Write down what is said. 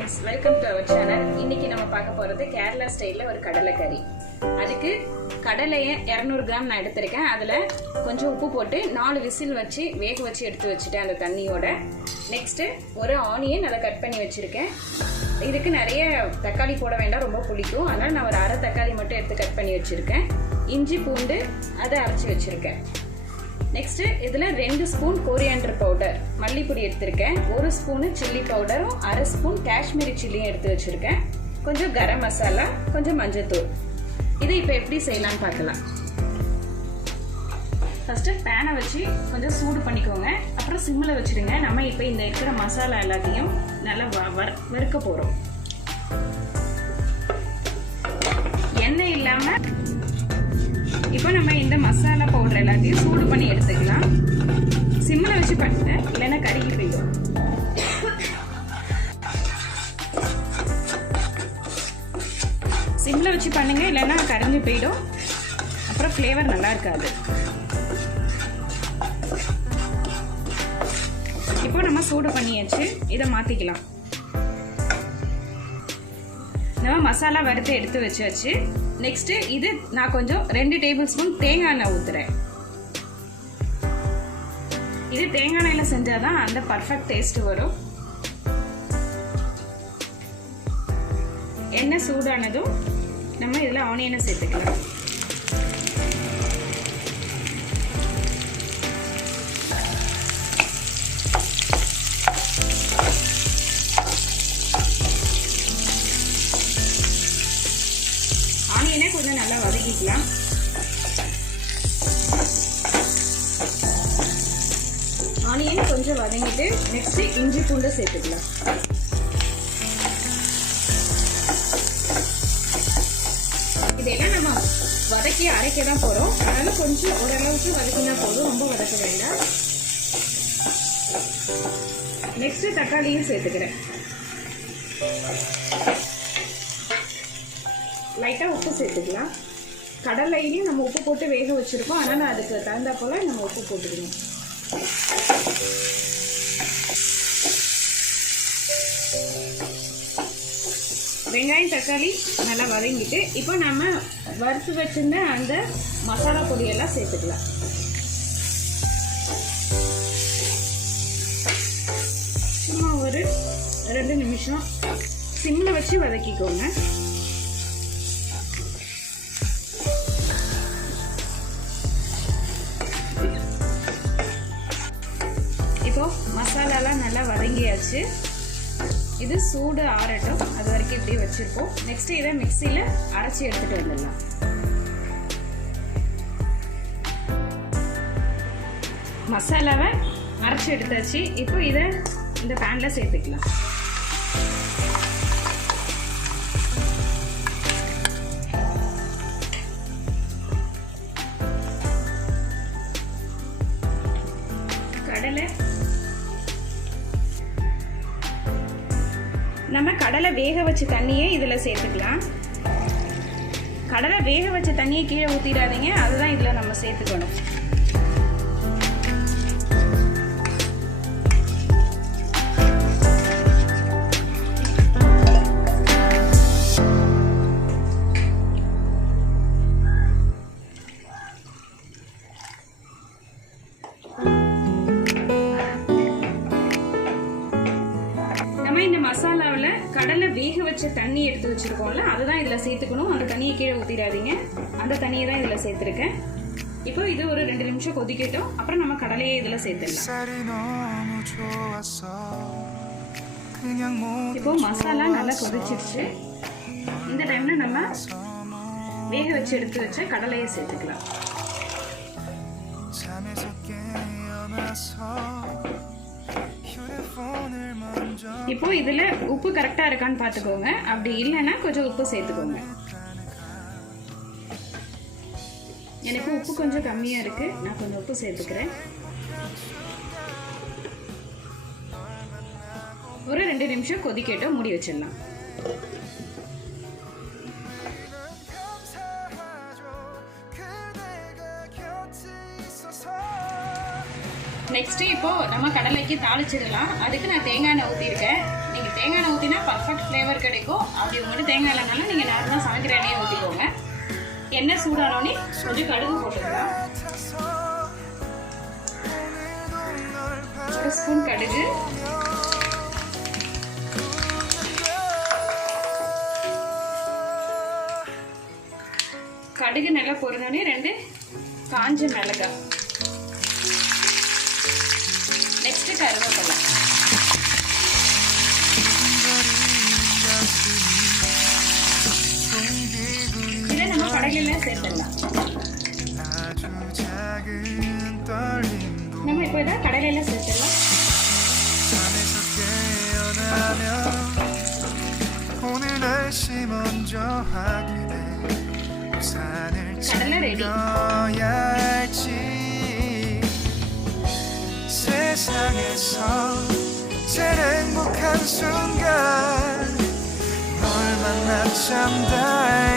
friends, welcome to our channel. இன்னைக்கு நம்ம பார்க்க போறது கேரளா ஸ்டைல்ல ஒரு கடலை கறி. அதுக்கு கடலையை 200 கிராம் நான் எடுத்துர்க்கேன். அதுல கொஞ்சம் உப்பு போட்டு 4 விசில் வச்சு வேக வச்சு எடுத்து வச்சிட்டேன் அந்த தண்ணியோட. நெக்ஸ்ட் ஒரு ஆனியன் அதை கட் பண்ணி வச்சிருக்கேன். இதுக்கு நிறைய தக்காளி போட வேண்டாம், ரொம்ப புளிக்கும். அதனால நான் ஒரு அரை தக்காளி மட்டும் எடுத்து கட் பண்ணி வச்சிருக்கேன். இஞ்சி பூண்டு அதை அரைச்சி வச்சிருக்கேன். நெக்ஸ்ட் இதுல 2 ஸ்பூன் கோரியாண்டர் பவுடர் மல்லிப்பொடி எடுத்திருக்கேன். 1 ஸ்பூன் சில்லி பவுடரும் அரை ஸ்பூன் காஷ்மீரி சில்லியும் எடுத்து வச்சிருக்கேன். கொஞ்சம் கரம் மசாலா, கொஞ்சம் மஞ்சத்தூள். இதை இப்போ எப்படி செய்யலாம்னு பார்க்கலாம். ஃபர்ஸ்ட் பேனை வச்சு கொஞ்சம் சூடு பண்ணிக்கோங்க. அப்புறம் சிம்மில் வச்சிடுங்க. நம்ம இப்போ இந்த இருக்கிற மசாலா எல்லாத்தையும் நல்லா வறுக்க போறோம். எண்ணெய் இல்லாம இப்போ நம்ம இந்த மசாலா பவுடர் எல்லாத்தையும் சூடு பண்ணி எடுத்துக்கலாம். சிம்மில் வச்சு பண்ணுங்க, இல்லைன்னா கருகி போயிடும். சிம்மில் வச்சு பண்ணுங்க, இல்லைன்னா கரைஞ்சி போயிடும். அப்புறம் ஃப்ளேவர் நல்லா இருக்காது. இப்போ நம்ம சூடு பண்ணியாச்சு, இதை மாற்றிக்கலாம். நம்ம மசாலா வறுத்து எடுத்து வச்சு நெக்ஸ்ட் இது நான் கொஞ்சம் 2 டேபிள் ஸ்பூன் தேங்காய் எண்ணெய் ஊத்துறேன். இது தேங்காய் எண்ணெயில செஞ்சாதான் அந்த பர்ஃபெக்ட் டேஸ்ட் வரும். எண்ணெய் சூடானதும் நம்ம இதுல ஆனியனை சேர்த்துக்கலாம். ஆனியனை கொஞ்சம் நல்லா வதக்கிக்கலாம். ஆனியன் கொஞ்சம் வதங்கிட்டு நெக்ஸ்ட் இஞ்சி பூண்டு சேர்த்துக்கலாம். இதெல்லாம் நம்ம வதக்கி அரைக்க தான் போறோம். அதனால கொஞ்சம் ஓரளவுக்கு வதக்கினா போதும், ரொம்ப வதக்க வேண்டாம். நெக்ஸ்ட் தக்காளியும் சேர்த்துக்கிறேன். லைட்டா உப்பு சேர்த்துக்கலாம். கடலையிலையும் நம்ம உப்பு போட்டு வேக வச்சிருக்கோம், அதனால அதுக்கு தகுந்த போல நம்ம உப்பு போட்டுக்கணும். வெங்காயம் தக்காளி நல்லா வதங்கிட்டு இப்போ நம்ம வறுத்து வச்சிருந்த அந்த மசாலா பொடியெல்லாம் சேர்த்துக்கலாம். சும்மா ஒரு 2 நிமிஷம் சிம்ல வச்சு வதக்கிக்கோங்க. இப்போ மசாலாலாம் நல்லா வதங்கியாச்சு. இது சூடு ஆறட்டும், அது வரைக்கும் இப்படியே வச்சிருப்போம். நெக்ஸ்ட் இதை மிக்சியில அரைச்சி எடுத்துட்டு வந்துடலாம். மசாலாவை அரைச்சி எடுத்தாச்சு. இப்போ இதை இந்த பேன்ல சேர்த்துக்கலாம். நம்ம கடலை வேக வச்ச தண்ணியே இதுல சேர்த்துக்கலாம். கடலை வேக வச்ச தண்ணியை கீழே ஊத்திடாதீங்க, அதுதான் இதுல நம்ம சேர்த்துக்கணும். இந்த மசாலாவில் கடலை வேக வச்ச தண்ணி எடுத்து வச்சிருக்கோம்ல, அதுதான் இதுல சேர்த்துக்கணும். அந்த தண்ணியை கீழே ஊத்திடாதீங்க, அந்த தண்ணியை தான் இதுல சேர்த்திருக்கேன். இப்போ இது ஒரு 2 நிமிஷம் கொதிக்கட்டும். அப்புறம் நம்ம கடலையை இதுல சேர்த்துடலாம். இப்போ மசாலா நல்லா கொதிச்சிருச்சு. இந்த டைம்ல நம்ம வேக வச்சு எடுத்து வச்ச கடலையை சேர்த்துக்கலாம். இப்போ இதுல உப்பு கரெக்டா இருக்கான்னு பாத்துக்கோங்க. அப்படி இல்லைன்னா கொஞ்சம் உப்பு சேர்த்துக்கோங்க. எனக்கு உப்பு கொஞ்சம் கம்மியா இருக்கு, நான் கொஞ்சம் உப்பு சேர்த்துக்கிறேன். ஒரு 2 நிமிஷம் கொதிக்கட்டும், மூடி வச்சிடலாம். நெக்ஸ்ட் இப்போ நம்ம கடலைக்கு தாளிச்சிடலாம். அதுக்கு நான் தேங்காய் எண்ணெய் ஊற்றிருக்கேன். நீங்கள் தேங்காய் எண்ணெய் ஊற்றினா பர்ஃபெக்ட் ஃப்ளேவர் கிடைக்கும். அப்படி உங்கள்கிட்ட தேங்காய் எண்ணெய்னாலும் நீங்கள் நார்மலாக சமைக்கிற எண்ணெயை ஊற்றிக்கோங்க. எண்ணெய் சூடானோடனே கொஞ்சம் கடுகு போட்டுக்கலாம். 1 ஸ்பூன் கடுகு, கடுகு நல்லா பொரிஞ்சோடனே 2 காஞ்ச மிளகாய், நெக்ஸ்ட் கருவேப்பிலை. இதை நம்ம கடையில சேர்த்துடலாம். நம்ம இப்போ இதை கடையில சேர்த்துடலாம். கடலை ரெடி. 세상에서 제일 행복한 순간 널 만나 참 다행